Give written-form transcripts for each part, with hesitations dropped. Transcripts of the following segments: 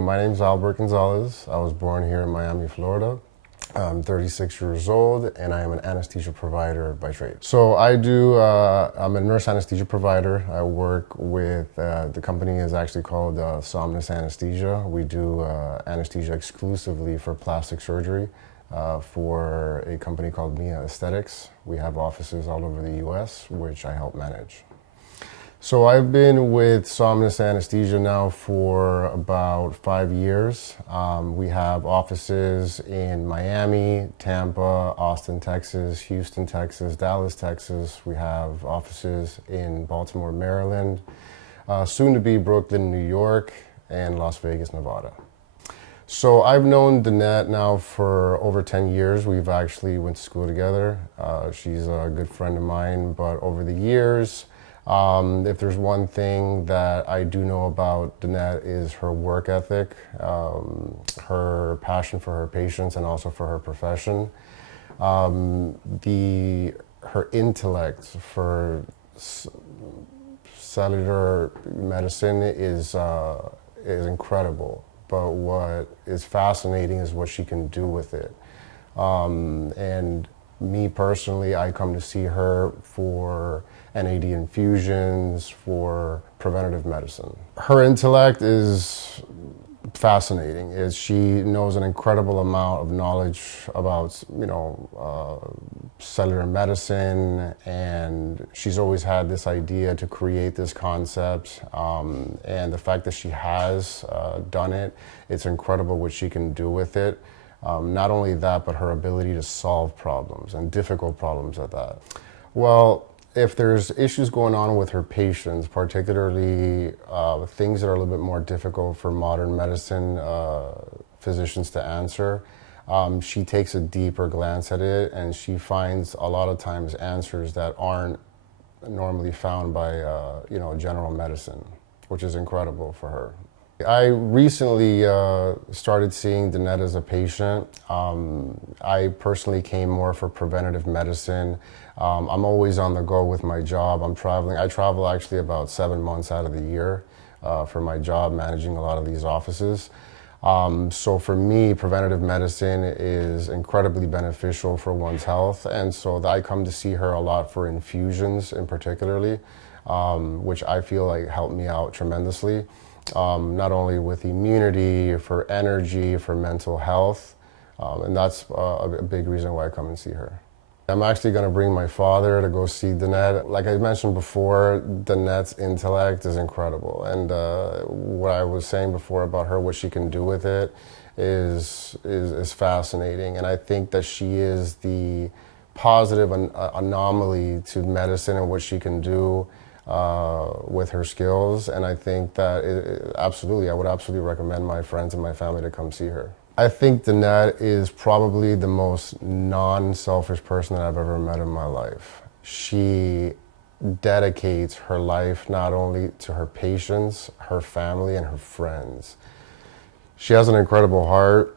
My name is Gonzalez. I was born here in Miami, Florida. I'm 36 years old and I am an anesthesia provider by trade. So I'm a nurse anesthesia provider. I work with, the company is actually called Somnus Anesthesia. We do anesthesia exclusively for plastic surgery for a company called Mia Aesthetics. We have offices all over the US, which I help manage. So I've been with Somnus Anesthesia now for about 5 years. We have offices in Miami, Tampa, Austin, Texas, Houston, Texas, Dallas, Texas. We have offices in Baltimore, Maryland, soon to be Brooklyn, New York, and Las Vegas, Nevada. So I've known Danette now for over 10 years. We've actually went to school together. She's a good friend of mine, but over the years, if there's one thing that I do know about Danette is her work ethic, her passion for her patients and also for her profession. Her intellect for cellular medicine is incredible, but what is fascinating is what she can do with it. And me personally, I come to see her for NAD infusions, for preventative medicine. Her intellect is fascinating. She knows an incredible amount of knowledge about, cellular medicine, and she's always had this idea to create this concept. And the fact that she has done it, it's incredible what she can do with it. Not only that, but her ability to solve problems, and difficult problems at that. Well, if there's issues going on with her patients, particularly things that are a little bit more difficult for modern medicine physicians to answer, she takes a deeper glance at it, and she finds a lot of times answers that aren't normally found by general medicine, which is incredible for her. I recently started seeing Danette as a patient. I personally came more for preventative medicine. I'm always on the go with my job. I'm traveling. I travel actually about 7 months out of the year for my job, managing a lot of these offices. So for me, preventative medicine is incredibly beneficial for one's health. And so I come to see her a lot for infusions in particularly, which I feel like helped me out tremendously. Not only with immunity, for energy, for mental health, and that's a big reason why I come and see her. I'm actually going to bring my father to go see Danette. Like I mentioned before, Danette's intellect is incredible, and what I was saying before about her, what she can do with it, is fascinating. And I think that she is the positive anomaly to medicine and what she can do with her skills, and I think that I would absolutely recommend my friends and my family to come see her. I think Danette is probably the most non-selfish person that I've ever met in my life. She dedicates her life not only to her patients, her family, and her friends. She has an incredible heart.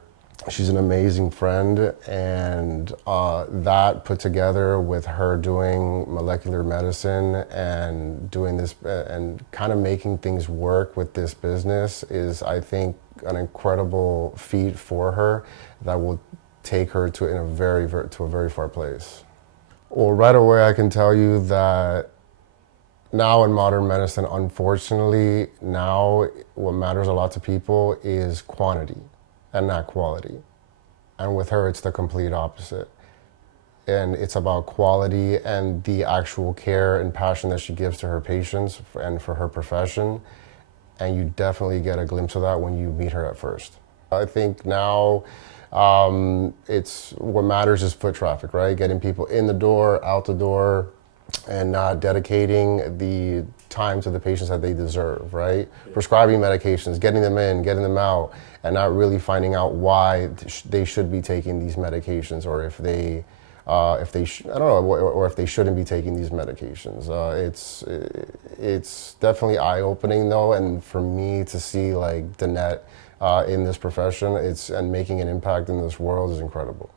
She's an amazing friend, and that put together with her doing molecular medicine and doing this and kind of making things work with this business is, I think, an incredible feat for her that will take her to a very far place. Well, right away I can tell you that now in modern medicine, unfortunately, now what matters a lot to people is quantity and not quality. And with her, it's the complete opposite. And it's about quality and the actual care and passion that she gives to her patients and for her profession. And you definitely get a glimpse of that when you meet her at first. I think now it's what matters is foot traffic, right? Getting people in the door, out the door, and dedicating the time to the patients that they deserve, right? Yeah. Prescribing medications, getting them in, getting them out, and not really finding out why they should be taking these medications, or if they shouldn't be taking these medications. It's definitely eye-opening though, and for me to see like Danette in this profession, and making an impact in this world is incredible.